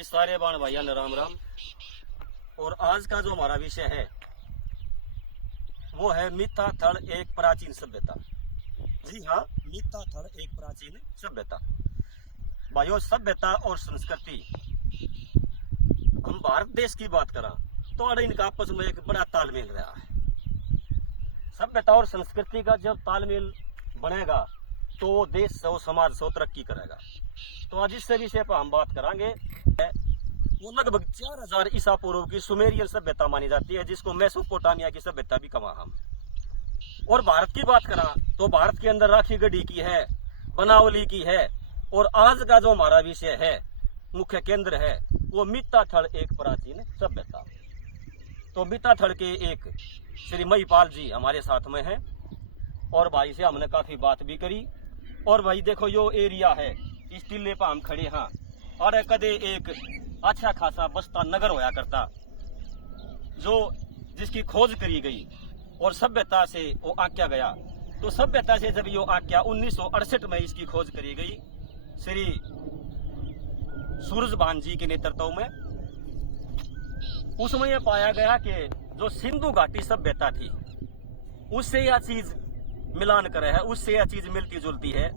भाई सारे बाण भाइयों ने राम राम। और आज का जो हमारा विषय है वो है मिथा थड़ एक प्राचीन सभ्यता। जी हाँ, मिथा थड़ एक प्राचीन सभ्यता। भाइयों, सभ्यता और संस्कृति, हम भारत देश की बात करें तो अरे इनका आपस में एक बड़ा तालमेल रहा है। सभ्यता और संस्कृति का जब तालमेल बनेगा तो देश और समाज सो तरक्की करेगा। तो आज इस विषय पर हम बात करेंगे। वो लगभग 4000 ईसा पूर्व की सुमेरियन सभ्यता मानी जाती है, जिसको मेसोपोटामिया की सभ्यता भी कहा हम। और भारत की बात करें तो भारत के अंदर राखी गढ़ी की है, बनावली की है। और आज का जो हमारा विषय है, मुख्य केंद्र है, वो मिथा थड़ एक प्राचीन सभ्यता। तो मिथा थड़ के एक श्री महिपाल जी हमारे साथ में हैं और भाई से हमने काफी बात भी करी। और भाई देखो, यो एरिया है, इस टीले पर हम खड़े हैं और कदे एक अच्छा खासा बस्ता नगर होया करता, जो जिसकी खोज करी गई और सभ्यता से वो आक्या गया। तो सभ्यता से जब यो आक्या 1968 में इसकी खोज करी गई श्री सूरजभान जी के नेतृत्व में। उसमें यह पाया गया कि जो सिंधु घाटी सभ्यता थी उससे यह चीज मिलान करे है, उससे यह चीज मिलती जुलती है।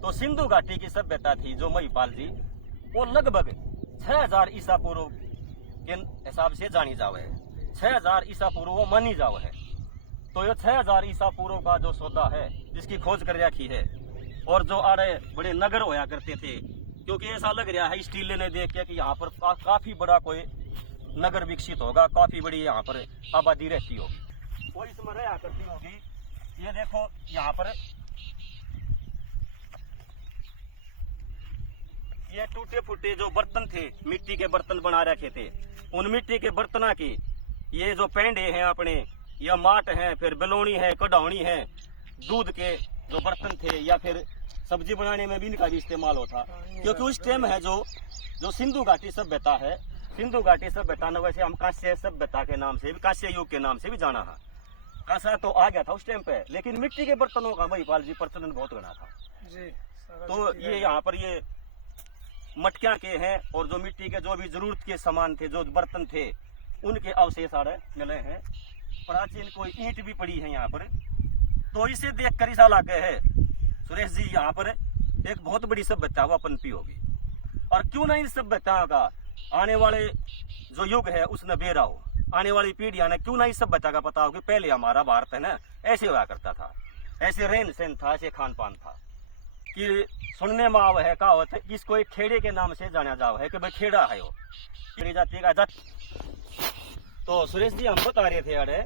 तो सिंधु घाटी की सभ्यता थी जो महिपाल जी, वो लगभग 6000 ईसा पूर्व के हिसाब से जानी जावे है। 6000 ईसा पूर्व वो मानी जावे है। तो ये 6000 ईसा पूर्व का जो सौदा है जिसकी खोज कर रखी है, और जो आ रहे बड़े नगर होया करते थे, क्योंकि ऐसा लग रहा है इस टीले ने देख के कि यहाँ पर काफी बड़ा कोई नगर विकसित होगा, काफी बड़ी यहाँ पर आबादी रहती होगी, वो इसमें रहा करती होगी। ये देखो, यहाँ पर ये टूटे फूटे जो बर्तन थे, मिट्टी के बर्तन बना रखे थे, उन मिट्टी के बर्तना की ये जो पेंडे हैं अपने, या माट है, फिर बेलोनी है, कढ़ावनी है, दूध के जो बर्तन थे, या फिर सब्जी बनाने में भी इनका भी इस्तेमाल होता। क्योंकि उस टाइम है जो सिंधु घाटी सभ्यता है, सिंधु घाटी सभ्यता न वैसे हम कांस्य सभ्यता के नाम से भी, कांस्य युग के नाम से भी जाना है। कांसा तो आ गया था उस टाइम पे, लेकिन मिट्टी के बर्तनों का महिपाल जी प्रचलन बहुत बना था जी। तो ये यहाँ पर ये मटकियां के हैं, और जो मिट्टी के जो भी जरूरत के सामान थे, जो बर्तन थे, उनके अवशेष सारे मिले हैं। प्राचीन कोई ईंट भी पड़ी है यहाँ पर। तो इसे देख कर ऐसा लगे है सुरेश जी, यहाँ पर एक बहुत बड़ी सभ्यता वो पनपी होगी। और क्यों नहीं इस सभ्यता का आने वाले जो युग है उसने बेरा हो, आने वाली पीढ़ियां ने क्यों नहीं इस सभ्यता का पता हो कि पहले हमारा भारत है ना ऐसे हुआ करता था, ऐसे रहन सहन था, ऐसे खान पान था। कि सुनने में आव है कहावत है, इसको एक खेड़े के नाम से जाना जाव है कि भाई खेड़ा है वो जाति का जात। तो सुरेश जी हम बता रहे थे अरे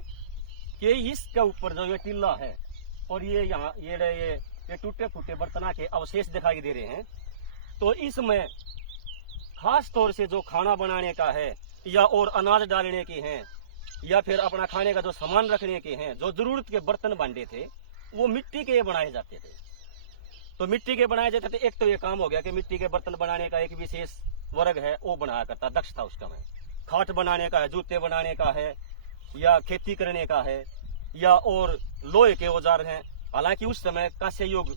कि इसके ऊपर जो ये टिल्ला है और ये यहाँ ये टूटे फूटे बर्तना के अवशेष दिखाई दे रहे हैं। तो इसमें खास तौर से जो खाना बनाने का है, या और अनाज डालने के हैं, या फिर अपना खाने का जो सामान रखने के हैं, जो जरूरत के बर्तन भांडे थे, वो मिट्टी के बनाए जाते थे। तो मिट्टी के बनाए जाते थे। एक तो ये काम हो गया कि मिट्टी के बर्तन बनाने का एक विशेष वर्ग है, वो बनाया करता, दक्ष था उसका में। खाट बनाने का है, जूते बनाने का है, या खेती करने का है, या और लोहे के औजार हैं। हालांकि उस समय कांस्य युग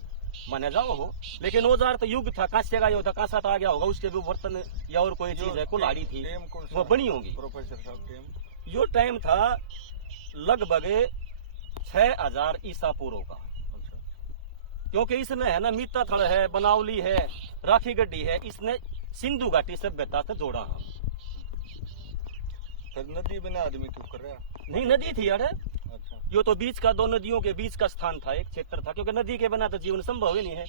माना जाओ हो, लेकिन औजार तो युग था, कांस्य का युग था, कांसा तो आ गया होगा, उसके भी बर्तन या और कोई चीज है, कुल्हाड़ी थी, वो बनी होंगी। प्रोफेसर साहब, यो टाइम था लगभग 6000 ईसा पूर्व का। क्योंकि इसने है ना मिथा थड़ है, बनावली है, राखी गड्डी है, इसने सिंधु घाटी सभ्यता से जोड़ा है। फिर नदी बिना आदमी क्यों कर रहा? नहीं, नदी थी यार। अच्छा, यो तो बीच का, दो नदियों के बीच का स्थान था, एक क्षेत्र था, क्योंकि नदी के बिना तो जीवन संभव ही नहीं है।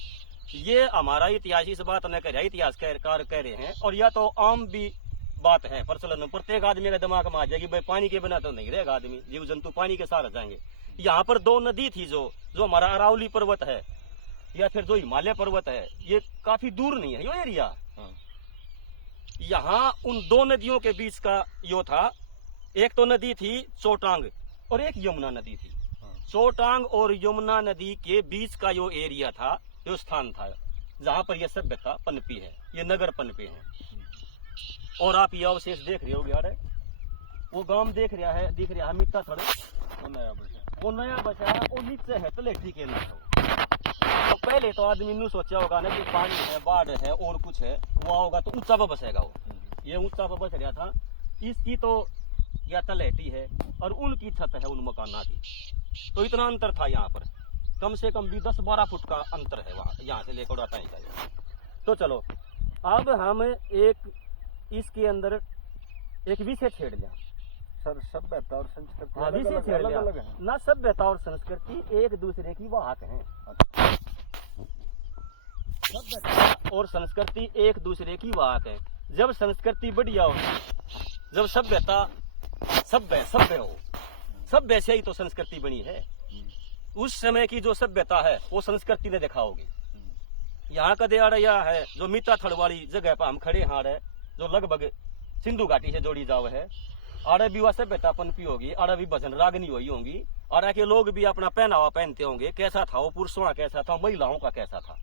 ये हमारा इतिहास इस बात न कर, इतिहासकार कह रहे हैं, और या तो आम भी बात है प्रचलन में, प्रत्येक आदमी का दिमाग में आ जाएगी भाई पानी के बिना तो नहीं रहेगा आदमी, जीव जंतु पानी के साथ जाएंगे। यहाँ पर दो नदी थी, जो हमारा अरावली पर्वत है या फिर जो हिमालय पर्वत है, ये काफी दूर नहीं है यो एरिया। यहाँ उन दो नदियों के बीच का यो था। एक तो नदी थी चोटांग और एक यमुना नदी थी। चोटांग और यमुना नदी के बीच का यो एरिया था, यो स्थान था जहाँ पर यह सभ्यता पनपी है, ये नगर पनपे हैं। और आप ये अवशेष देख रहे हो यार, वो गांव दिख रहा है मिथा थड़, वो नया बचा है, वो नीचे है तलेठी के नाम। तो पहले तो आदमी ने सोचा होगा ना कि पानी है, बाढ़ है और कुछ है, वो होगा तो ऊंचा पर बसेगा वो। ये ऊंचा पर बच रहा था, इसकी तो या तलहटी है और उनकी छत है उन मकाना की। तो इतना अंतर था यहाँ पर, कम से कम भी 10-12 फुट का अंतर है वहाँ, यहाँ से लेकर आता है। तो चलो अब हम एक इसके अंदर एक विषय छेड़ लिया। सर सभ्यता और संस्कृति हाँ, विषय छेड़ लिया अलग है ना। सभ्यता और संस्कृति एक दूसरे की वाहक हैं। सभ्यता और संस्कृति एक दूसरे की वाहक है। जब संस्कृति बढ़िया होगी, जब सभ्यता सभ्य हो, सभ्य से ही तो संस्कृति बनी है। उस समय की जो सभ्यता है वो संस्कृति ने देखा होगी। यहाँ का दिहाड़ा यह है जो मीता थड़ वाली जगह पर हम खड़े हाड़ है, जो लगभग सिंधु घाटी से जोड़ी जाओ है। आड़े भी वह सभ्यता पनपी होगी, आड़े भी भजन रागनी हुई होंगी, आड़े के लोग भी अपना पहनावा पहनते होंगे। कैसा था वो, पुरुषों का कैसा था, महिलाओं का कैसा था,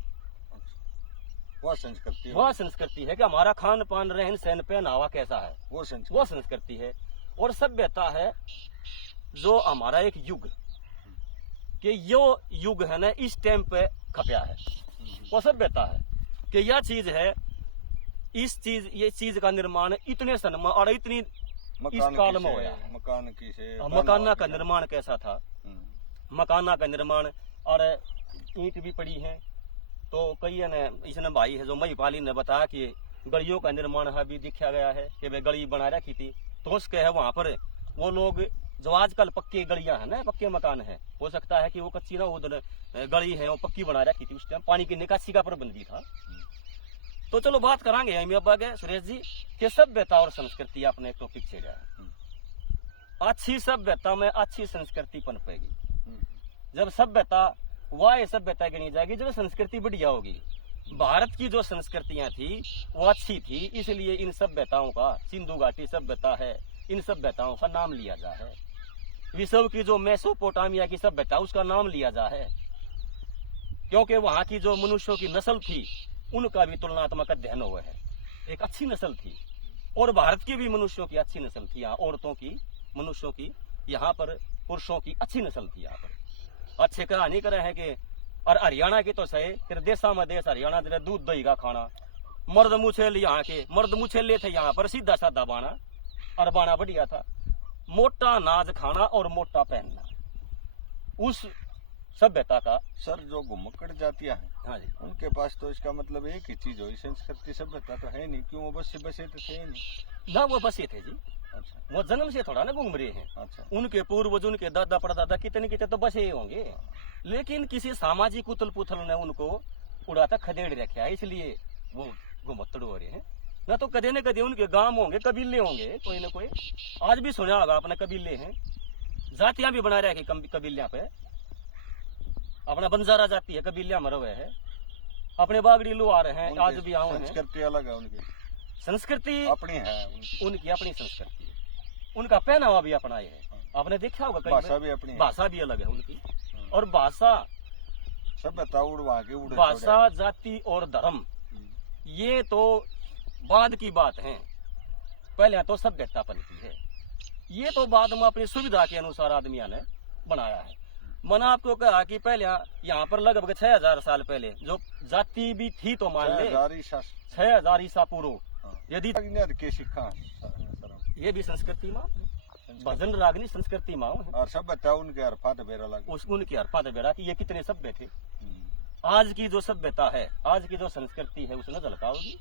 वह संस्कृति, वह संस्कृति है कि हमारा खान पान रहन सहन पहनावा कैसा है, वो संस्कृति है। और सभ्यता है जो हमारा एक युग, कि यो युग है ना इस टाइम पे खपया है, वो सभ्यता है कि यह चीज है, ये चीज का निर्माण इतने सन में और इतनी इस काल में होया है। मकाना का निर्माण कैसा था, मकाना का निर्माण, और ईंट भी पड़ी है। तो कई ने इसने भाई है जो महिपाली ने बताया कि गलियों का निर्माण भी दिखा गया है कि वे गली बना रखी थी। तो उसके है वहां पर वो लोग जो आजकल पक्की गलियां है ना, पक्के मकान है, हो सकता है कि वो कच्ची ना उधर गली है वो पक्की बना रखी थी। उस टाइम पानी की निकासी का प्रबंध भी था। तो चलो बात करांगे हम अब आगे सुरेश जी कि सभ्यता और संस्कृति आपने एक टॉपिक छेड़ा है। अच्छी सभ्यता में अच्छी संस्कृति पनपेगी। जब सभ्यता वह सभ्यता गिनी जाएगी जब संस्कृति बढ़िया होगी। भारत की जो संस्कृतियां थी वो अच्छी थी, इसलिए इन सभ्यताओं का, सिंधु घाटी सभ्यता है, इन सभ्यताओं का नाम लिया जा है। विश्व की जो मेसोपोटामिया की सभ्यता उसका नाम लिया जा है, क्योंकि वहां की जो मनुष्यों की नस्ल थी उनका भी तुलनात्मक अध्ययन हुआ है, एक अच्छी नस्ल थी। और भारत की भी मनुष्यों की अच्छी नस्ल थी, यहाँ औरतों की, मनुष्यों की, यहाँ पर पुरुषों की अच्छी नस्ल थी। यहाँ पर अच्छे कहानी करे हैं कि, और हरियाणा की तो सही, फिर देशा में देश हरियाणा दे दूध दही का खाना, मर्द मुछेल यहाँ के मर्द मुछेले थे, यहाँ पर सीधा साधा बाना, और बाना बढ़िया था। मोटा नाज खाना और मोटा पहनना उस सभ्यता का। सर जो घुमक्कड़ जातियां हैं, हाँ जी, उनके पास तो इसका मतलब एक ही चीज हो, संस्कृति सभ्यता तो है नहीं, क्यों वो बसे तो थे नहीं ना वो बसे थे जी। अच्छा, वो जन्म से थोड़ा ना घूम रहे हैं। अच्छा, उनके पूर्वज, उनके दादा परदादा कितने कितने तो बसे ही होंगे, लेकिन किसी सामाजिक उथल पुथल ने उनको उड़ाता खदेड़ रखा है, इसलिए वो घुमत्तड़ हो रहे हैं। ना तो कदे न कदे उनके गांव होंगे, कबीले होंगे, कोई ना कोई। आज भी सुना होगा अपने कबीले हैं, जातियां भी बना रखे कबीलियां पे। अपना बंजारा जाति है, कबीलियां मरे हुए है, अपने बागड़ी लोहार हैं, आज भी आओ हैं। संस्कृति अलग है उनकी, संस्कृति अपनी है उनकी अपनी संस्कृति, उनका पहनावा भी अपना है। आपने देखा होगा भाषा भी अपनी, भाषा भी अलग है उनकी। और भाषा, सभ्यता उड़वा के उड़, भाषा, जाति और धर्म ये तो बाद की बात है, पहले तो सभ्यता बनती है। ये तो बाद में अपनी सुविधा के अनुसार आदमियों ने बनाया है। मैंने आपको कहा कि पहले यहाँ पर लगभग 6000 साल पहले जो जाति भी थी, तो मान ले 6000 ईसा पूर्व, यदि के सिखा, ये भी संस्कृति माँ, भजन रागनी संस्कृति माँ है। और सभ्यता उनके हरफा दबेरा लगा, उनकी हरफा दबेरा कि ये कितने सभ्य थे। आज की जो सभ्यता है, आज की जो संस्कृति है उसने झलकाओगी।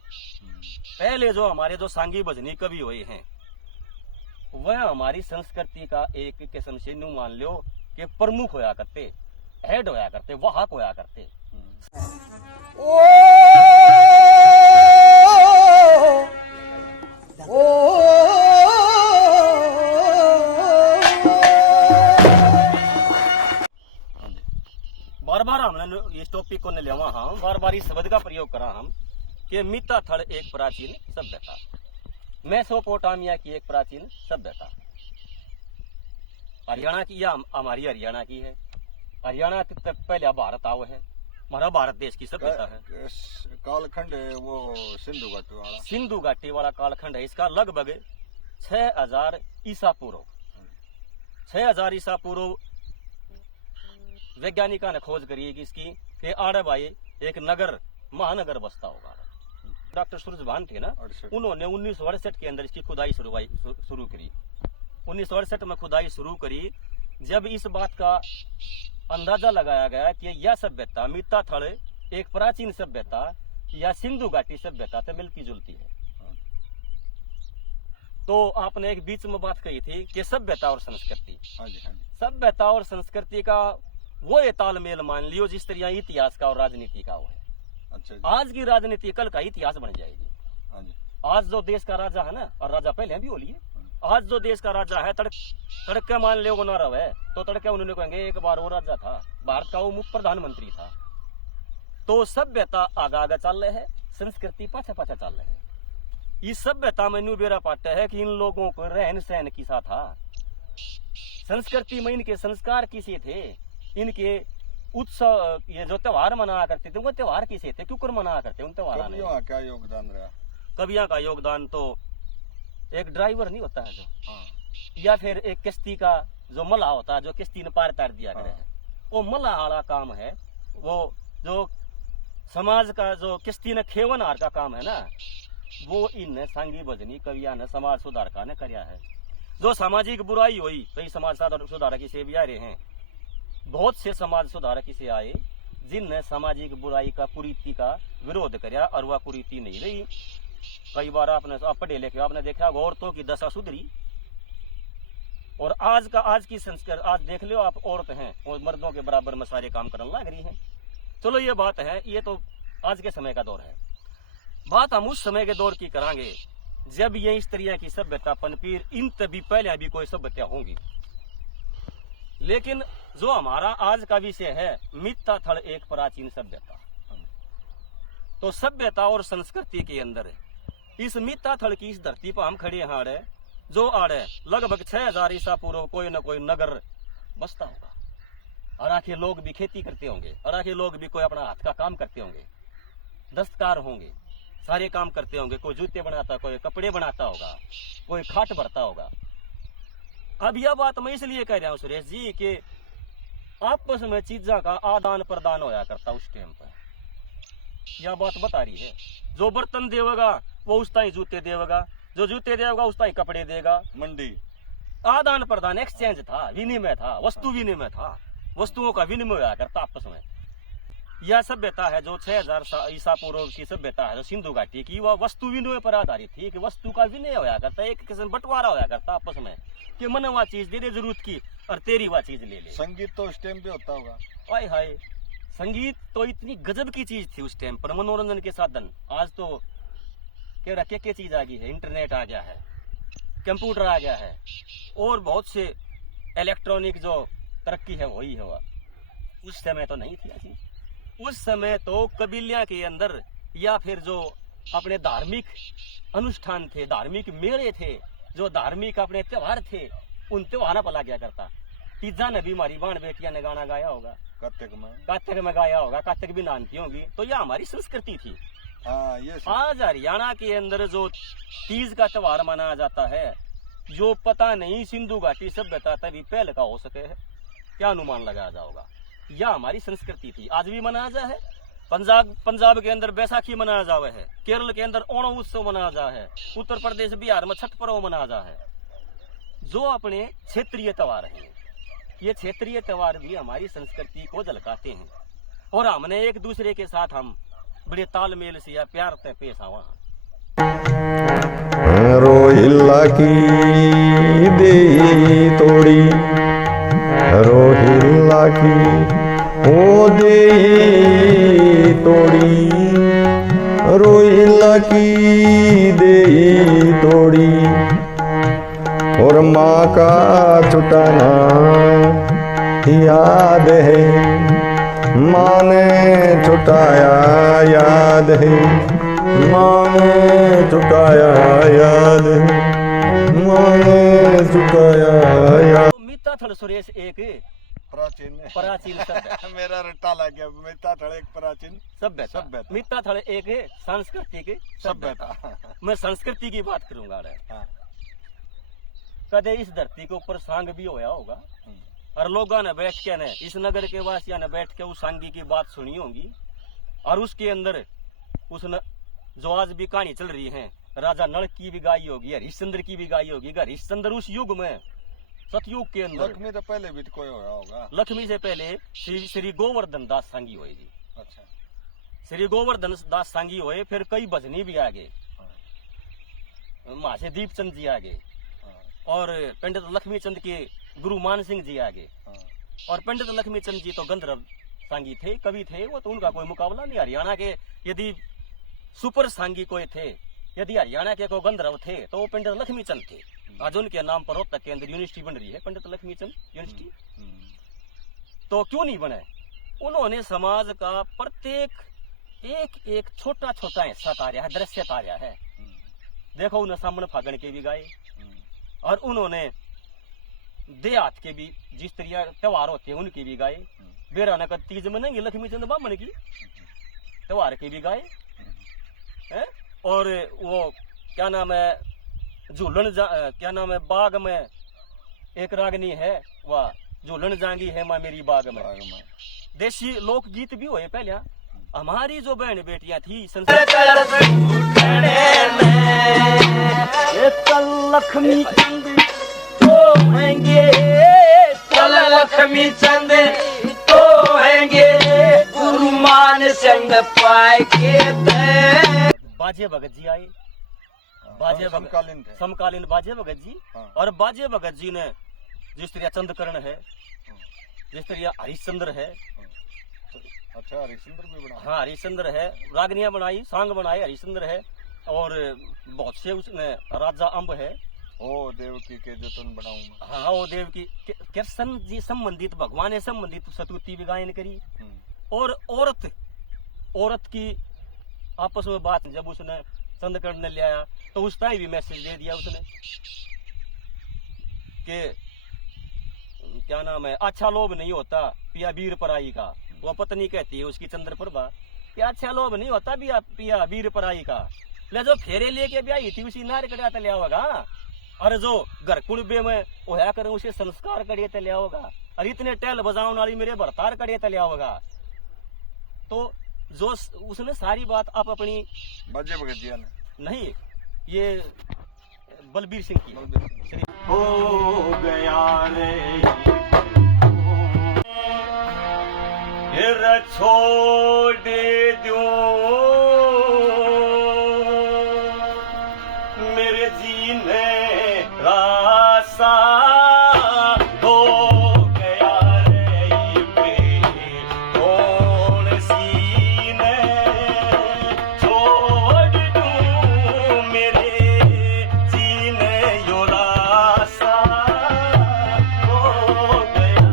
पहले जो हमारे जो सांगी भजनी कवि हुए हैं वह हमारी संस्कृति का एक किस्म से न्यू मान लो कि प्रमुख होया करते, हेड होया करते, वाहक होया करते। बार बार हमने इस टॉपिक को लिया, हम बार बार इस शब्द का प्रयोग करा हम कि मीता थड़ एक प्राचीन सभ्यता, मेसोपोटामिया की एक प्राचीन सभ्यता, हरियाणा की, या हमारी हरियाणा की है। हरियाणा तक पहले भारत आओ है, हमारा भारत देश की सभ्यता है। कालखंड है वो सिंधु घाटी वाला, सिंधु घाटी वाला कालखंड है। इसका लगभग 6000 ईसा पूर्व, 6000 ईसा पूर्व वैज्ञानिका ने खोज करी है कि इसकी के आड़े भाई एक नगर, महानगर बसता होगा। डॉक्टर सूरजभान थे ना, 68 उन्होंने 1968 के अंदर इसकी खुदाई शुरू करी। 1968 में खुदाई शुरू करी, जब इस बात का अंदाजा लगाया गया कि यह सभ्यता मित्ता थल एक प्राचीन सभ्यता या सिंधु घाटी सभ्यता से मिलती जुलती है। तो आपने एक बीच में बात कही थी कि सभ्यता और संस्कृति, हाँ जी, हाँ जी, सभ्यता और संस्कृति का वो ये तालमेल मान लियो जिस तरह इतिहास का और राजनीति का हो है। अच्छा जी, आज की राजनीति कल का इतिहास बन जाएगी। हाँ जी, आज जो देश का राजा है ना, और राजा पहले भी बोलिए, आज जो देश का राजा है तड़के मान ले वो ना रहे तो तड़के उन्होंने कहेंगे एक बार वो राजा था, भारत का वो मुख्य प्रधानमंत्री था। तो सभ्यता आगा आगा चल रहे है, संस्कृति पाछा पाछा चल रहे है। इस सभ्यता में न्यू बेरा पाटा है कि इन लोगों को रहन सहन किसा था, संस्कृति में इनके संस्कार किसे थे, इनके उत्सव ये जो त्योहार मनाया करते थे वो त्योहार किसे थे, क्यों मनाया करते उन त्योहार में। कवियों का क्या योगदान रहा? कवियों का योगदान तो एक ड्राइवर नहीं होता है जो, हाँ, या फिर एक किश्ती का जो मला होता है जो किश्ती ने पार तार दिया करे है, वो मला वाला काम है। वो जो समाज का जो किश्ती ने खेवन हार का काम है ना, वो इन सांगी भजनी कविया ने समाज सुधारका ने कराया है। जो सामाजिक बुराई हुई कई समाज सुधारक से भी आ रहे हैं, बहुत से समाज सुधारक से आए जिनने सामाजिक बुराई का कुरीति का विरोध कराया और वह कुरीति नहीं रही। कई बार आप पढ़े लिखे आपने देखा औरतों की दशा सुधरी, और आज की संस्कार आज देख लो आप, औरत हैं और मर्दों के बराबर में सारे काम करने लग रही हैं। चलो ये बात है, ये तो आज के समय का दौर है। बात हम उस समय के दौर की करांगे जब ये इस तरह की सभ्यता पनपी, इन तभी पहले भी कोई सभ्यता होंगी। लेकिन जो हमारा आज का विषय है मित्ता थल एक प्राचीन सभ्यता, तो सभ्यता और संस्कृति के अंदर इस मित्ता थल की इस धरती पर हम खड़े हाड़े जो आड़े लगभग 6000 ईसा पूर्व कोई न कोई नगर बसता होगा, और आखिर लोग भी खेती करते होंगे, और आखिर लोग भी कोई अपना हाथ का काम करते होंगे, दस्तकार होंगे, सारे काम करते होंगे। कोई जूते बनाता, कोई कपड़े बनाता होगा, कोई खाट भरता होगा। अब यह बात मैं इसलिए कह रहा हूं सुरेश जी कि आपस में चीजों का आदान प्रदान होया करता उस टाइम पर, यह बात बता रही है। जो बर्तन देगा वो उस ताई जूते देगा, जो जूते देगा उस ताई कपड़े देगा। मंडी आदान प्रदान एक्सचेंज था, विनिमय था, वस्तु विनिमय था, वस्तुओं का विनिमय होया करता आपस में। यह सभ्यता है जो 6000 ईसा पूर्व की सभ्यता है जो सिंधु घाटी की, वह वस्तु विनिमय पर आधारित थी कि वस्तु का विनय होया करता, एक किस्म बंटवारा होया करता आपस में कि मन वह चीज दे दे जरूरत की और तेरी वह चीज ले ले। संगीत तो उस टाइम पे होता होगा। हाय हाय, संगीत तो इतनी गजब की चीज थी उस टाइम पर, मनोरंजन के साधन। आज तो क्या चीज आ गई है, इंटरनेट आ गया है, कंप्यूटर आ गया है, और बहुत से इलेक्ट्रॉनिक जो तरक्की है वही है। वह उस समय तो नहीं थी ऐसी। उस समय तो कबीलिया के अंदर या फिर जो अपने धार्मिक अनुष्ठान थे, धार्मिक मेले थे, जो धार्मिक अपने त्योहार थे, उन त्योहारों पर गया करता। तीजा ने भी हमारी बाण बेटिया ने गाना गाया होगा, कातिक में गाया होगा, कातिक भी नानती होगी। तो यह हमारी संस्कृति थी। हाँ, ये आज हरियाणा के अंदर जो तीज का त्योहार मनाया जाता है, जो पता नहीं सिंधु घाटी सभ्यता तभी पहले का हो सके है, क्या अनुमान लगाया जाओगा। यह हमारी संस्कृति थी, आज भी मनाया जा है। पंजाब के अंदर बैसाखी मनाया जावे है, केरल के अंदर ओणम उत्सव मनाया जा है, उत्तर प्रदेश बिहार में छठ पर्व मनाया जा है, जो अपने क्षेत्रीय त्योहार हैं। ये क्षेत्रीय त्योहार भी हमारी संस्कृति को झलकाते हैं, और हमने एक दूसरे के साथ हम बड़े तालमेल से या प्यार से पेश आवा। रोहिल्ला की दे तोड़ी, रोहिल्ला की ओ दे तोड़ी, रोहिल्ला की दे तोड़ी, और माँ का छुटाना याद है, माँ ने छुटाया याद है, माँ ने छुटाया याद है, माँ ने छुटाया याद। मित्ता थल सुरेश एक प्राचीन सभ्यता मेरा रट्टा लग गया। मित्ता थल एक प्राचीन सभ्यता, मित्ता थल एक सांस्कृतिक सभ्यता। मैं संस्कृति की बात करूंगा। हाँ। कदे इस धरती के ऊपर सांग भी होया होगा, और लोगों ने बैठ के ने इस नगर के वासियों ने बैठ के उस सांगी की बात सुनी होगी, और उसके अंदर उसने जो आज भी कहानी चल रही है, राजा नल की भी गाई होगी, हरिश्चंद्र की भी गाई होगी। हरिश्चंद्र उस युग में, सतयुग के अंदर, लक्ष्मी तो पहले भी कोई होया होगा। लक्ष्मी से पहले श्री गोवर्धन दास सांगी हुए जी। अच्छा, श्री गोवर्धन दास सांगी हुए, फिर कई भजनी भी आगे, महाशय दीपचंद जी आगे, और पंडित लक्ष्मीचंद के गुरु मान सिंह जी आगे। और पंडित लक्ष्मीचंद जी तो गंधर्व सांगी थे, कवि थे, वो तो उनका कोई मुकाबला नहीं। हरियाणा के यदि सुपर सांगी कोई थे, यदि हरियाणा के कोई गंधर्व थे, तो वो पंडित लक्ष्मीचंद थे। आज उनके नाम पर रोहतक के अंदर यूनिवर्सिटी बन रही है, पंडित लक्ष्मीचंद यूनिवर्सिटी। तो क्यों नहीं बने? उन्होंने समाज का प्रत्येक एक एक छोटा छोटा हिस्सा तारा है, दृश्य तारा है। देखो, उन्हें सामने फागण के भी गाए, और उन्होंने देहात के भी जिस तरह त्योहार होते हैं उनकी भी गाए। बेराना का तीज मनाएंगे लक्ष्मीचंद बामन की त्योहार के भी गाए हैं। और वो क्या नाम है, झूलन क्या नाम है, बाग में एक रागनी है, वह झूलन जांगी है माँ मेरी बाग में। देसी लोकगीत भी हुए पहले। हमारी जो बहन बेटियां थी लक्ष्मी चंद तो होंगे, लक्ष्मी चंद तो होंगे, गुरु मान संग पाए के बाजे भगत जी आए, बाजे समकालीन थे। समकालीन बाजे भगत जी। और बाजे भगत जी ने जिस तरह चंद्रकर्ण है, जिस तरह हरिश्चंद्र है। अच्छा, हरिश्चंद्र भी बना। हाँ, हरिश्चंद्र है, रागनियां बनाई, सांग बनाए, हरिश्चंद्र है। और बहुत से उसने राजा अम्ब है, ओ देवकी के जो तुम बनाऊंगा। हाँ, वो देवकी कृष्ण जी संबंधित, भगवान से संबंधित सतुति भी गायन करी। और औरत की आपस में बात जब उसने चंद्रकर्ण ने ले आया, तो उस टाइम भी मैसेज दे दिया उसने कि क्या नाम है, अच्छा लोभ नहीं होता पिया वीर पराई का। वो पत्नी कहती है उसकी चंद्रप्रभा कि अच्छा लोभ नहीं होता पिया वीर पराई का। ले जो फेरे लेके ब्याही थी उसी नार कड़िया तले होगा, और जो घर कुड़बे में होया करे उसे संस्कार कड़िए तले होगा, और इतने टैल बजावन वाली मेरे भरतार कड़िए तले होगा। तो जो उसने सारी आप अपनी बाजे भगत जी ने नहीं, ये बलबीर सिंह की हो गया रे छोड़ दो मेरे जीने रासा हो गया रे कौन सीने छोड़ दूं मेरे जीने यो रासा हो गया।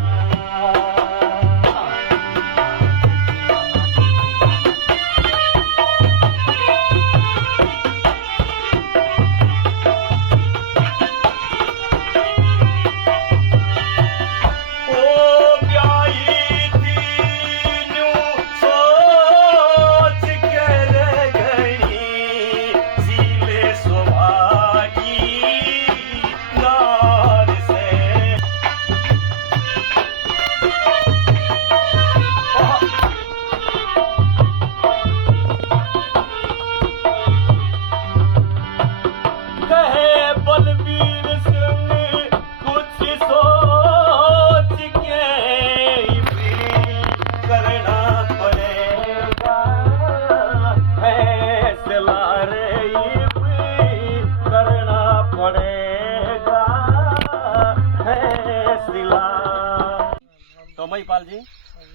तो महिपाल जी,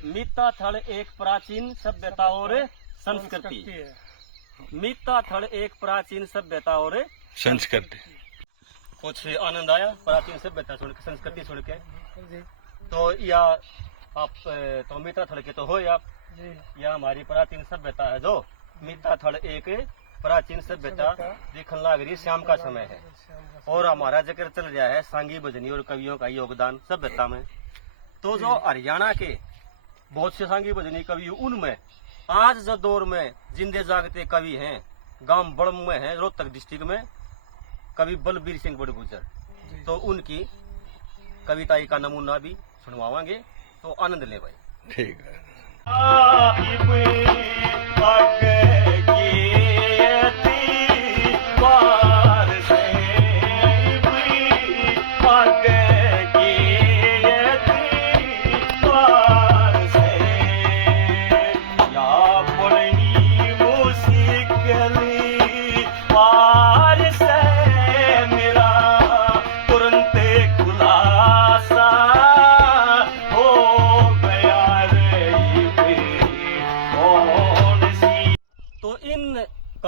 मीता थल एक प्राचीन सभ्यता और संस्कृति। मीता थल एक प्राचीन सभ्यता और संस्कृति। कुछ आनंद आया प्राचीन सभ्यता सुन के, संस्कृति सुन के? तो या आप तो मीता थल के तो हो आप, या हमारी प्राचीन सभ्यता है जो मीता थल एक प्राचीन सभ्यता दिखन लाग रही, शाम का समय है। और हमारा जिक्र चल रहा है सांगी भजनी और कवियों का योगदान सभ्यता में। तो जो हरियाणा के बहुत से सांगी भजनी कवि, उनमें आज जो दौर में जिंदे जागते कवि हैं, गांव बड़म में है, रोहतक डिस्ट्रिक्ट में, कवि बलबीर सिंह बड़गुजर। तो उनकी कविताई का नमूना भी सुनवाएंगे, तो आनंद ले भाई। ठीक है।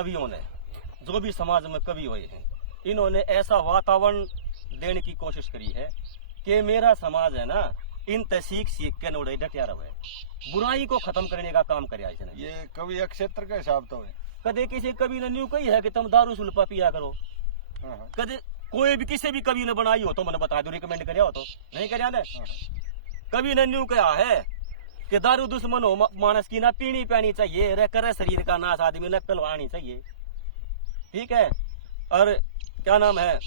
कवियों ने, जो भी समाज में कवि हुए हैं, इन्होंने ऐसा वातावरण देने की कोशिश करी है कि मेरा समाज है ना, इन सीख के नोड़े डटिया रहे, बुराई को खत्म करने का काम करे इसने। ये कवि क्षेत्र का हिसाब तो है। कदे किसी कवि ने न्यू कही है कि तुम दारू सुल्फा पिया करो, हाँ। कदे कोई भी किसी भी कवि ने बनाई हो तो मैंने बता दो, रिकमेंड करया हो तो नहीं करया ने। कवि ने न्यू कहा है कि दारू दुश्मन हो मानस की, ना पीनी पैनी चाहिए, रे करे शरीर का नाश, आदमी ने पिलवानी चाहिए। ठीक है। और क्या नाम है,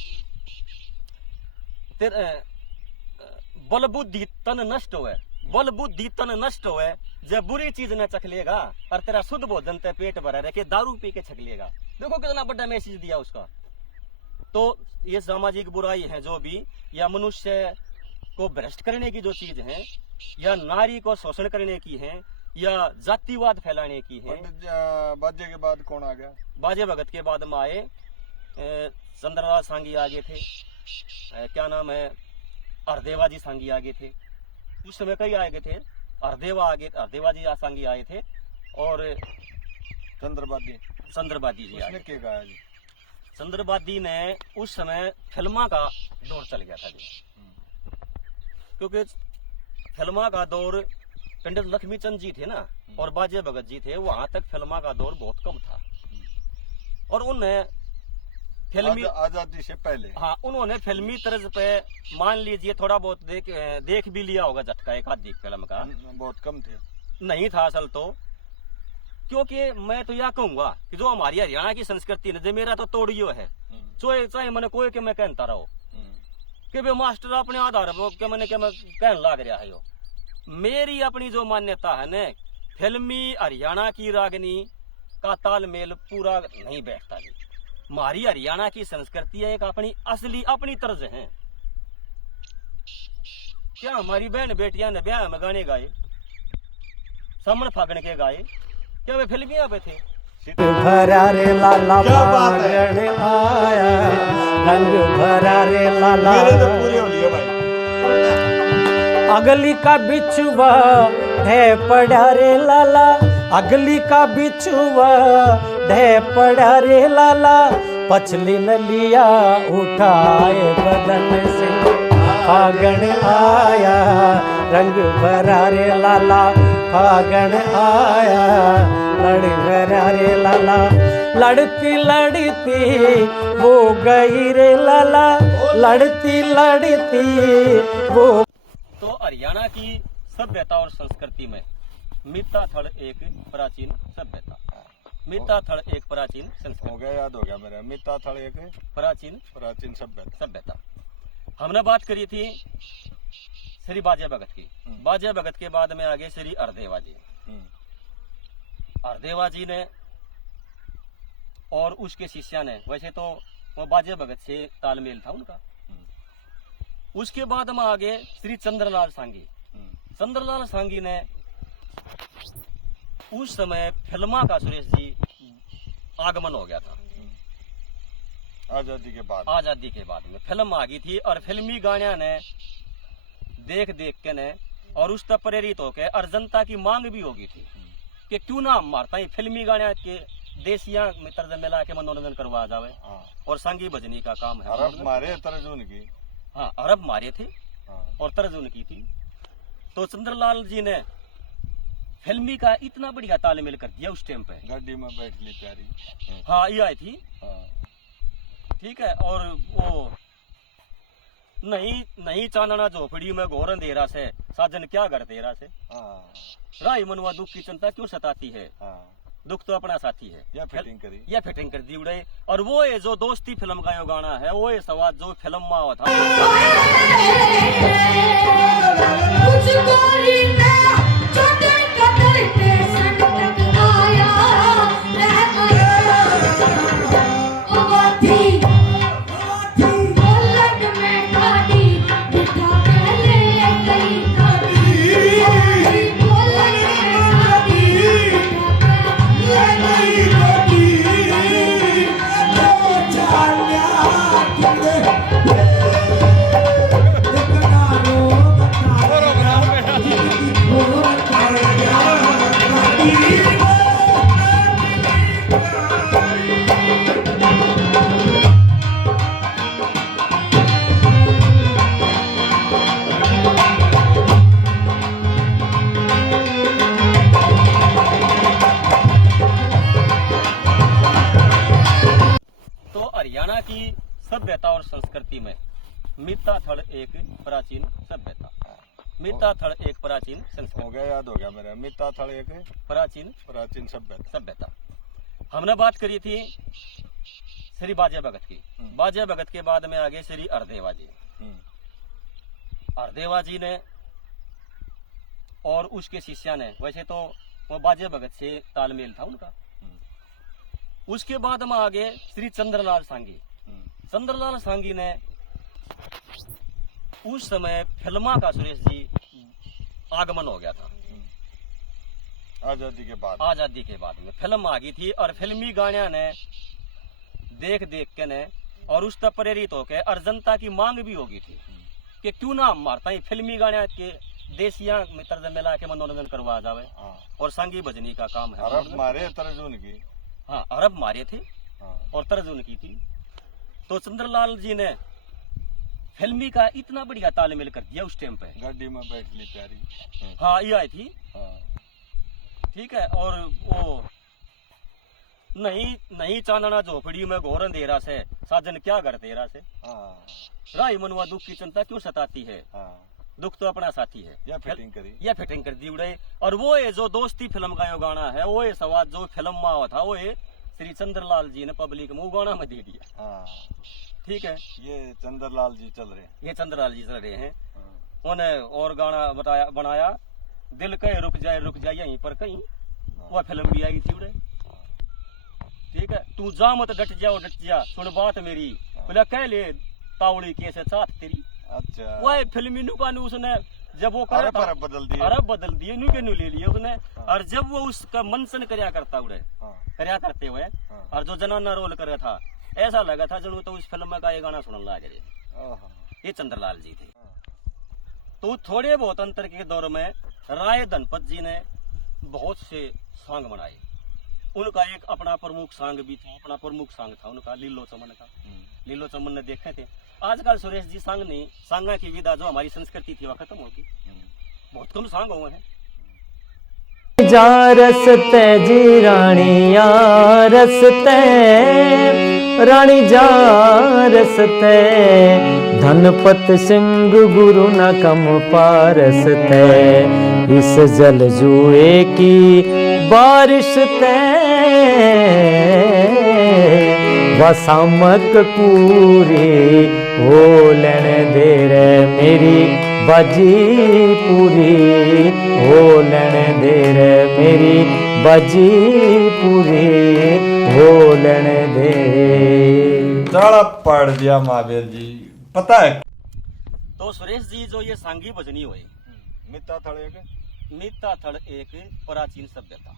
बल बुद्धि तन नष्ट हुए, बल बुद्धि तन नष्ट हुए, जब बुरी चीज न चख लेगा और तेरा शुद्ध भोजन ते पेट भरा रहे, दारू पी के छक लेगा। देखो कितना बड़ा मैसेज दिया उसका। तो ये सामाजिक बुराई है जो भी, या मनुष्य को भ्रष्ट करने की जो चीज है, या नारी को शोषण करने की है, या जातिवाद फैलाने की है। बाजे के बाद कौन आ गया? बाजे भगत के बाद में आए चंद्रलाल सांगी आगे थे, क्या नाम है, हरदेवाजी सांगी आगे थे। उस समय कई आगे थे, हरदेवाजी सांगी आए थे, और चंद्रबादी जी आगे। क्या गाया जी? चंद्रबादी ने उस समय फिल्मा का दौर चल गया था जी, क्योंकि फिल्मा का दौर पंडित लक्ष्मीचंद जी थे ना, और बाजे भगत जी थे, वहां तक फिल्मा का दौर बहुत कम था। और उन्हें फिल्मी आजादी से पहले, हाँ, उन्होंने फिल्मी तर्ज पे मान लीजिए थोड़ा बहुत देख भी लिया होगा झटका एक आधी फिल्म का, बहुत कम थे, नहीं था असल तो। क्योंकि मैं तो यह कहूंगा कि जो हमारी हरियाणा की संस्कृति ने, मेरा तो तोड़ियो है, चाहे मैंने कोई के मैं कहता रहो कि वे मास्टर अपने आधार पर क्या मैंने क्या मैं कहने लग रहा है। मेरी अपनी जो मान्यता है न, फिल्मी हरियाणा की रागनी का तालमेल पूरा नहीं बैठता जी। हमारी हरियाणा की संस्कृति है एक अपनी असली अपनी तर्ज है। क्या हमारी बहन बेटियां ने ब्याह में गाने गाए, समण फागण के गाए, क्या वे फिल्मियां पे थे? भरा रे लाला फागण आया, रंग भरा रे लाला। पूरी हो लिया भाई। अगली का बिछुआ ढे पड़ा रे लाला, अगली का बिछुआ ढे पड़ा रे लाला, पछली न लिया उठाए बदन से, फागण आया रंग भरा रे लाला, फागण आया लड़ भरा रे लाला। लड़ती लड़ती वो गई रे लाला, लड़ती लड़ती वो। तो हरियाणा की सभ्यता और संस्कृति में मिता थड़ एक प्राचीन सभ्यता, मिता थड़ एक प्राचीन संस्कृति। हो गया, याद हो गया मेरा, मिता थड़ एक प्राचीन सभ्यता। हमने बात करी थी श्री बाजे भगत की। बाजे भगत के बाद में आगे श्री हरदेवाजी। हरदेवाजी ने और उसके शिष्या ने, वैसे तो वो बाजे भगत से तालमेल था उनका। उसके बाद में आगे श्री चंद्रलाल सांगी। चंद्रलाल सांगी ने उस समय फिल्मा का सुरेश जी आगमन हो गया था, आजादी के बाद में फिल्म आ गई थी, और फिल्मी गानिया ने देख के ने और उस तक प्रेरित होकर और जनता की मांग भी होगी थी कि क्यों ना मारता ही फिल्मी गानिया के देसिया में तर्ज मिला के मनोरंजन करवा जावे। और सांगी भजनी का काम है। अरब मारे तर्जुन की, हाँ, अरब मारे थे और तर्जुन की थी। तो चंद्रलाल जी ने फिल्मी का इतना बढ़िया तालमेल कर दिया उस टाइम पे। गाड़ी में बैठ ली प्यारी, हाँ, ये आई थी। ठीक है। और वो नहीं चांदना झोपड़ी में घोर अंधेरा से, साजन क्या कर तेरा से, राय मनवा दुख की चिंता क्यों सताती है, दुख तो अपना साथी है। या फिटिंग कर दी उड़े। और वो है जो दोस्ती फिल्म का यो गाना है, वो है सवाल जो फिल्म में हुआ था। सभ्यता और संस्कृति में मित्ता थड़ एक प्राचीन सभ्यता, मित्ता थड़ एक प्राचीन हो संस्कृति, गया, याद हो गया मेरा। मित्ता थल एक प्राचीन सभ्यता। सभ्यता। हमने बात करी थी श्री बाजे भगत की। बाजे भगत के बाद में आगे श्री हरदेवा जी। हरदेवा जी ने और उसके शिष्या ने, वैसे तो वो बाजे भगत से तालमेल था उनका। उसके बाद में आगे श्री चंद्रलाल सांगी। चंद्रलाल सांगी ने उस समय फिल्मा का सुरेश जी आगमन हो गया था। आजादी के बाद में फिल्म आ गई थी और फिल्मी गाणिया ने देख देख के ने और उस तक प्रेरित होकर और जनता की मांग भी होगी थी कि क्यों ना मारता ही फिल्मी गाणिया के देसिया में तर्ज मिला के मनोरंजन करवा जावे। और सांगी भजनी का काम है। अरब मारे तर्जुन की। हाँ, अरब मारे थे और तर्जुन की थी। तो चंद्रलाल जी ने फिल्मी का इतना बढ़िया तालमेल कर दिया उस टाइम पे। गाड़ी में बैठ ली प्यारी। हाँ, ये आई थी। ठीक है। और वो नहीं चांदना झोपड़ी में घोर अंधेरा से साजन क्या कर तेरा से, राई मनुआ दुख की चिंता क्यों सताती है, दुख तो अपना साथी है। यह फिटिंग कर दी उड़े। और वो है जो दोस्ती फिल्म का यो गाना है, वो है सवाद जो फिल्म में हुआ था, वो है श्री चंद्रलाल जी ने पब्लिक में गाना में दे दिया। ठीक है। ये चंद्रलाल जी चल रहे हैं। उन्हें और गाना बनाया दिल कहे रुक जाए यहीं पर कहीं, वह फिल्म भी आई थी उड़े। ठीक है। तू जा मत डट जा सुन बात मेरी, बोला कह ले तावड़ी कैसे चाहत तेरी। अच्छा। वह फिल्मी नुकानू उसने जब वो करे अरब बदल दिए नु के नु ले लिए उसने। और जब वो उसका मंचन करया करते हुए और जो जनाना रोल कर रहा था, ऐसा लगा था जरूर तो उस फिल्म का ये गाना सुनने लगे। ये चंद्रलाल जी थे। तो थोड़े बहुत अंतर के दौर में राय धनपत जी ने बहुत से सॉन्ग बनाए। उनका एक अपना प्रमुख सॉन्ग भी था, उनका लीलो चमन का। लीलो चमन ने देखे थे। आजकल सुरेश जी सांगा की विधा जो हमारी संस्कृति थी वह खत्म होगी। बहुत कम सॉन्ग हुए हैं। जा रसते जी रानिया रसते, रानी जा रसते, धनपत सिंह गुरु न कम पारसते, इस जल जुए की बारिश ते, वसामक पूरी हो लेने दे रे मेरी बाजी पूरी, हो लेने दे रे मेरी बाजी पूरी, हो लेने दे। ताला पड़ दिया महावीर जी, पता है। तो सुरेश जी जो ये सांगी भजनी हुई, मित्ता थड़ एक प्राचीन सभ्यता।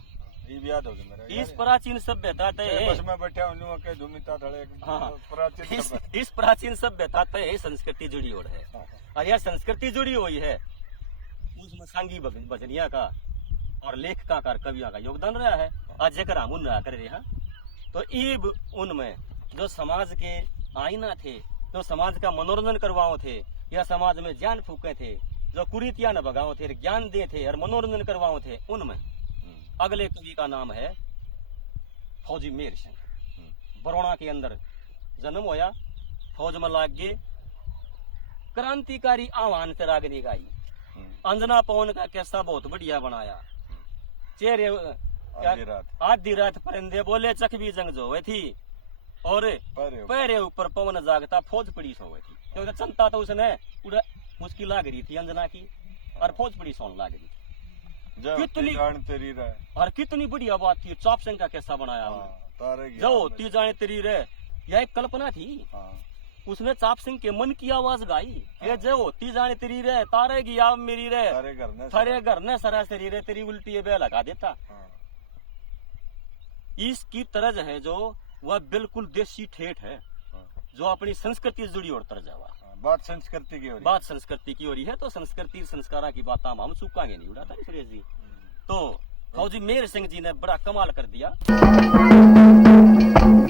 ये याद हो गया मेरा। इस प्राचीन सभ्यता बस में बैठा हूं के मित्ता थड़ एक प्राचीन सभ्यता। इस प्राचीन सभ्यता पे संस्कृति जुड़ी हुई है। और यह संस्कृति जुड़ी हुई है उसमें सांगी भजनिया का और लेखका का कवियों का योगदान रहा है। आज जकर हम उन रहा कर रहे हैं। तो ईब उनमें जो समाज के आईना थे, जो समाज का मनोरंजन करवाओ थे, या समाज में ज्ञान फूके थे, जो कुरीतियां न भगाओ थे, ज्ञान दे थे और मनोरंजन करवाओ थे, उनमें अगले कवि का नाम है फौजी मेर सिंह। बरोड़ा के अंदर जन्म होया, फौज में लाग गए, क्रांतिकारी आह्वान से रागनी गाई, अंजना पवन का किस्सा बहुत बढ़िया बनाया। चेहरे आधी रात परिंदे बोले चकवी जंग जो हुई थी, और पैरे ऊपर पवन जागता फौज पड़ी सो हुई थी। क्योंकि चंता तो उसने उसकी लाग रही थी अंजना की, और फौज पड़ी सोन लाग रही थी। कितनी और कितनी बढ़िया बात थी। चौप सिंह का किस्सा बनाया जो ती जाने तेरी रे, यह एक कल्पना थी। उसने चाप सिंह के मन की आवाज गाई, ये जो होती जाने तेरी रे, तारे की आव मेरी रे, थारे घर ने सरासरी रे, तेरी उल्टी बे लगा देता। इसकी तरज है जो वह बिल्कुल देसी ठेठ है, जो अपनी संस्कृति से जुड़ी और तरज हुआ। बात संस्कृति की हो रही है। तो संस्कृति संस्कारा की बात हम चूकांगे नहीं उड़ाता नहीं सुरेश जी। तो फौजी मेर सिंह जी ने बड़ा कमाल कर दिया।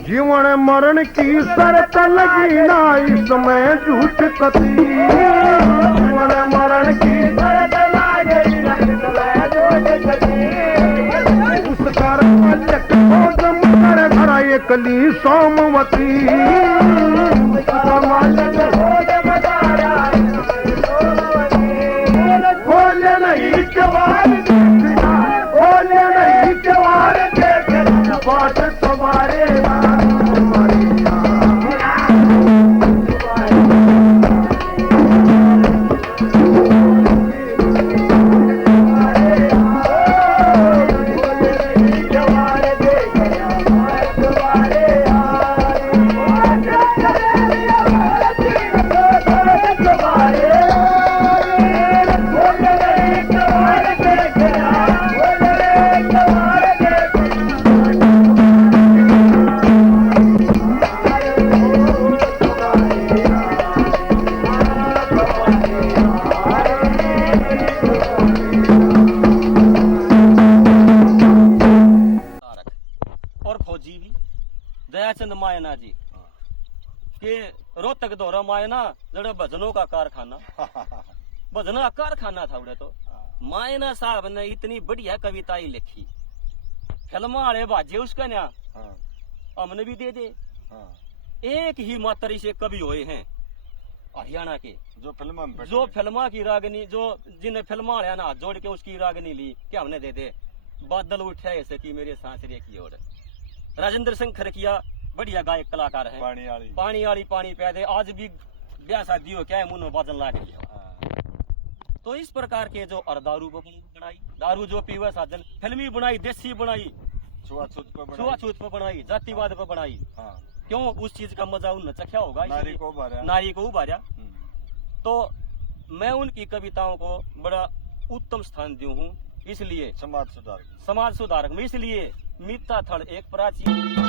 जीवन मरण की शर्त लगी ना इसमें झूठ कती, जीवन मरण की शर्त लगी ना इसमें झूठ कती, उस कारण घर घरा एकली सोमवती, समाज के रोड बताया खोले नहीं कबार देखना खोले नहीं कबार देखना बात तुम्हारे और फौजी भी दयाचंद मायना जी के रोहतक दौरा मायना जड़े भजनों का कारखाना भजनों का कारखाना था उड़े तो मायना साहब ने इतनी बढ़िया कविताएं लिखी फिल्म वाले बाजे उसका न्या हमने भी दे दे एक ही मात्र से कवि हुए हैं हरियाणा के जो फिल्मा की रागनी जो जिन्हें फिल्मा वाले ना जोड़ के उसकी रागनी ली क्या हमने दे दे बादल उठा ऐसे की मेरे सांसरे की ओर राजेंद्र सिंह खरकिया बढ़िया गायक कलाकार है पानी वाली पानी पैदे आज भी ब्याह शादी हो क्या है मुन्नो बाजन ला रही है तो इस प्रकार के जो और दारू बनाई दारू जो पीवा साधन फिल्मी बनाई देसी बनाई छुआछूत पे बनाई जातिवाद पे बनाई क्यों उस चीज का मजा उन चखा होगा नारी को उभारा तो मैं उनकी कविताओं को बड़ा उत्तम स्थान दूं हूँ इसलिए समाज सुधारक में इसलिए मीता थड़ एक प्राचीन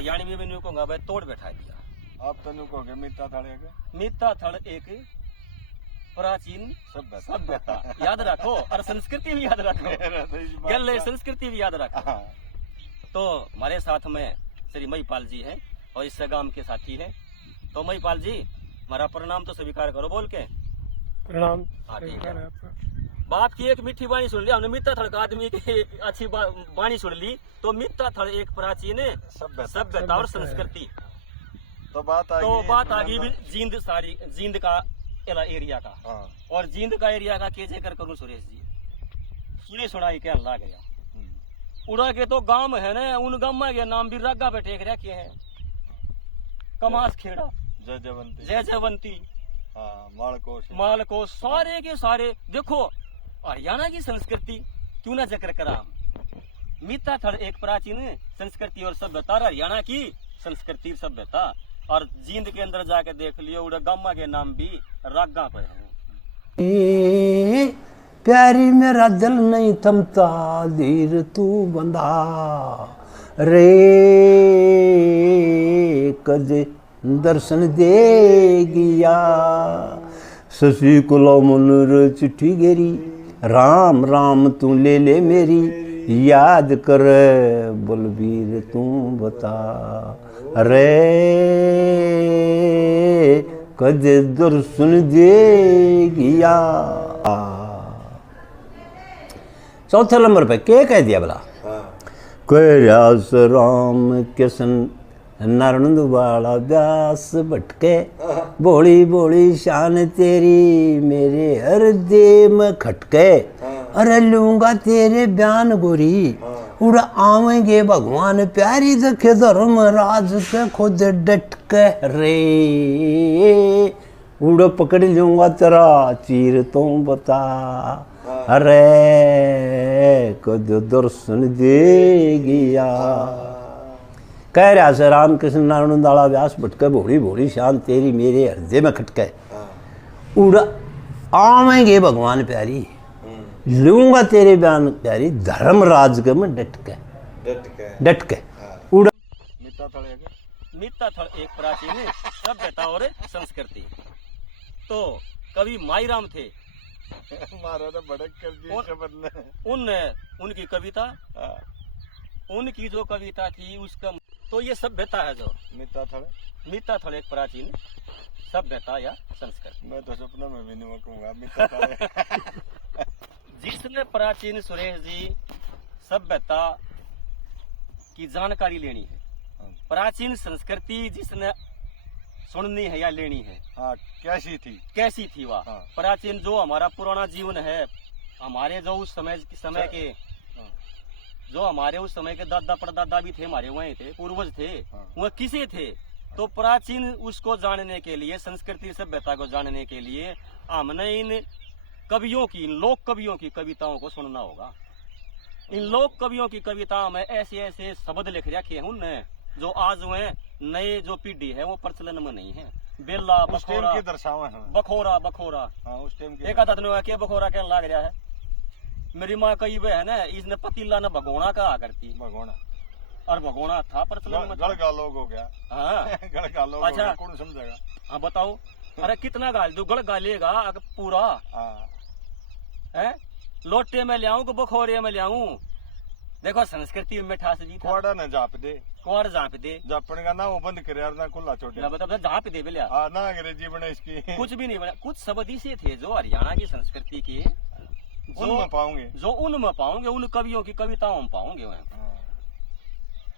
हरियाणवी में न्यू कहूंगा भाई तोड़ बैठा दिया आप तनु कहोगे मीता थड़ एक प्राचीन सभ्यता याद रखो और संस्कृति भी याद रखो गले संस्कृति भी याद रखो तो हमारे साथ में श्री महिपाल जी हैं और इस गांव के साथी हैं तो महिपाल जी हमारा प्रणाम तो स्वीकार करो बोल के प्रणाम बाप की एक मीठी वाणी सुन ली हमने मीता थड़ का आदमी की अच्छी वाणी सुन ली तो मीता थड़ एक प्राचीन सभ्यता और संस्कृति तो बात आ गई जींद का एरिया का और जींद का एरिया का केजे कर करूं सुरेश जी सुनी सुनाई के अल्लाह गया उड़ा के तो गांव है ना उन गांव में नाम भी रागा पे टेक रखे हैं कमास खेड़ा जय जयवंती मालकोस सारे के सारे देखो हरियाणा की संस्कृति क्यों ना जिक्र करा मीता थड़ एक प्राचीन संस्कृति और सभ्यता हरियाणा की संस्कृति सभ्यता और जींद के अंदर जाके देख लियो उड़ा गामा के नाम भी रागा पे है प्यारी मेरा दिल नहीं थमता धीर तू बंधा रे कदे दर्शन देगिया शशि कुलो मुनर चिट्ठी गेरी राम राम तू ले ले मेरी याद कर बलबीर तू बता रे कद दर्शन देगिया। चौथे नंबर पे क्या कह दिया भला? कैरास राम कृष्ण नरनंद वाला व्यास भटके, बोली बोली शान तेरी मेरे हृदय में खटके। अरे लूंगा तेरे बयान गोरी, उड़ आवेंगे भगवान प्यारी, देखे धर्म राज के खुद डटके रे। उड़ पकड़ लूंगा तेरा चीर तू बता, अरे कद दर्शन देगिया। कह रहा से रामकृष्ण नारायण दाला व्यास भटके, भोली भोली शान तेरी मेरे हृदय में खटके। उड़ आवेंगे भगवान प्यारी, लूंगा तेरे बयान प्यारी, धर्मराज के में डटके। उड़ मित्ता थल एक प्राचीन सभ्यता और संस्कृति। तो कवि माईराम थे, तो भड़क कर दी शब्द ने। उनकी कविता, उनकी जो कविता थी उसका, तो ये सभ्यता है जो मित्ता थल एक प्राचीन सभ्यता या संस्कृति। मैं तो सपना में भी नहीं कहूंगा मित्ता थल। जिसने प्राचीन सुरेश जी सभ्यता की जानकारी लेनी है, प्राचीन संस्कृति जिसने सुननी है या लेनी है, हाँ, कैसी थी वह। हाँ। प्राचीन जो हमारा पुराना जीवन है, हमारे जो उस समय के जो हमारे उस समय के दादा परदादा भी थे, हमारे वहीं थे, पूर्वज थे, वह किसे थे। तो प्राचीन उसको जानने के लिए, संस्कृति सभ्यता को जानने के लिए हमने इन कवियों की, इन लोक कवियों की कविताओं को सुनना होगा। इन लोक कवियों की कविताओं में ऐसे ऐसे शब्द लिख रखे हैं उनने, जो आज वह नए जो पीढ़ी है वो प्रचलन में नहीं है। बेला बखोरा बखोरा बखोरा, उस टाइम एक आधा दिन क्या बखोरा कहने लग रहा है। मेरी माँ कही बहन है, इसने पतीला न भगोना कहा करती, भगोना, और भगोना था प्रचलन में। गड़गा लोग हो गया। हाँ गड़गा लोग। अच्छा, कौन समझेगा? हाँ बताओ, अरे कितना गाल दू, गड़ गालेगा पूरा है। लोटे में ले आऊं कि बखोरे में ले आऊं? देखो संस्कृति में मिठास भी था। कोड़ा न जाप दे, कोड़ जाप दे, जापने का ना वो बंद करे यार, ना खुला छोटे, मतलब जाप दे बिलिया। ना अंग्रेजी बने इसकी। कुछ भी नहीं बना, कुछ शब्द ऐसे थे जो हरियाणा की संस्कृति के, उनमें पाओगे, उन कवियों की कविताओं में पाओगे।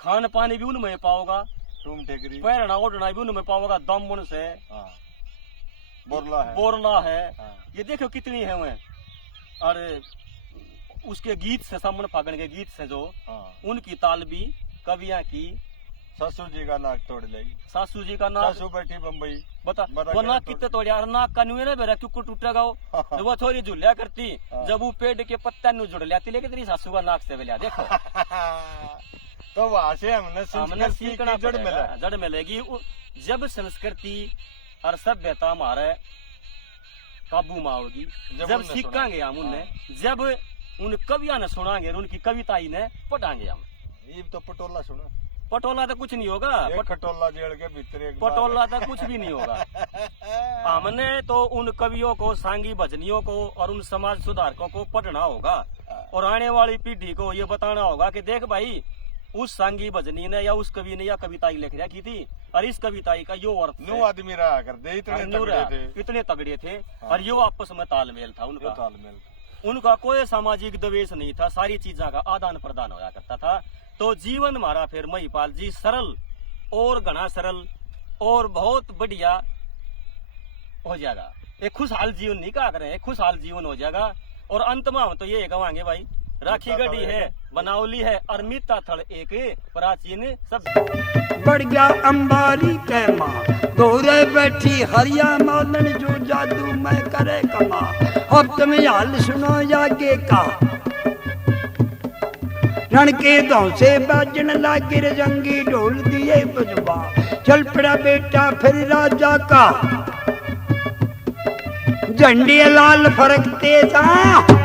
खान पानी भी उनमें पाओगा, पहनना ओढ़ना भी उनमें पाओगा। दमन से बोरला है, ये देखो कितनी है वह। और उसके गीत से, सामने फागण के गीत से जो उनकी ताल भी कवियां की। सासू जी का नाक तोड़ लेगी, सासू जी का नाक, सासू बैठी बम्बई, बता वो नाक कितने तोड़ यार, नाक का नुए ना बेरा क्यों टूटेगा वो। जब वो थोड़ी झुलिया करती, जब वो पेड़ के पत्ता नु जुड़ लियाती, लेकिन तेरी सासू का नाक से बेलिया देखो। तो वहां से हमने सीखना जड़ मिलेगी। जब संस्कृति और सभ्यता हमारे काबू में आओगी, जब सीखेंगे हम उन्हें, जब उन कविया ने सुनाएंगे, उनकी कविता ही ने पढ़ाएंगे हम। ये तो पटोला सुना, पटोला तो कुछ नहीं होगा, पटोला जेल के भीतर पटोला तो कुछ भी नहीं होगा। हमने तो उन कवियों को, सांगी भजनियों को और उन समाज सुधारकों को पढ़ना होगा, और आने वाली पीढ़ी को ये बताना होगा कि देख भाई, उस सांगी भजनी ने या उस कवि ने या कविता लिख रखी थी, और इस कविता का यो अर्थ न्यू आदमी रहा करते, इतने तगड़े थे, और यो आपस में तालमेल था उनका। तालमेल, उनका कोई सामाजिक द्वेष नहीं था, सारी चीजों का आदान प्रदान होया करता था। तो जीवन हमारा फिर महिपाल जी सरल और घना सरल और बहुत बढ़िया हो जाएगा। एक खुशहाल जीवन नहीं कहा करें, एक खुशहाल जीवन हो जाएगा। और अंत में हम तो ये कहेंगे भाई, राखी गढ़ी है, बनावली है, और मित्ता थल एक प्राचीन सब। बढ़ गया अंबारी के माँ, गोरे बैठी हरिया मालन, जो जादू मैं करे कमा। अब तुम हाल सुनो आगे का, रण के धौसे बाजन लागे, रजंगी ढोल दिए बजवा। चल पड़ा बेटा फिर राजा का, झंडे लाल फरकते था।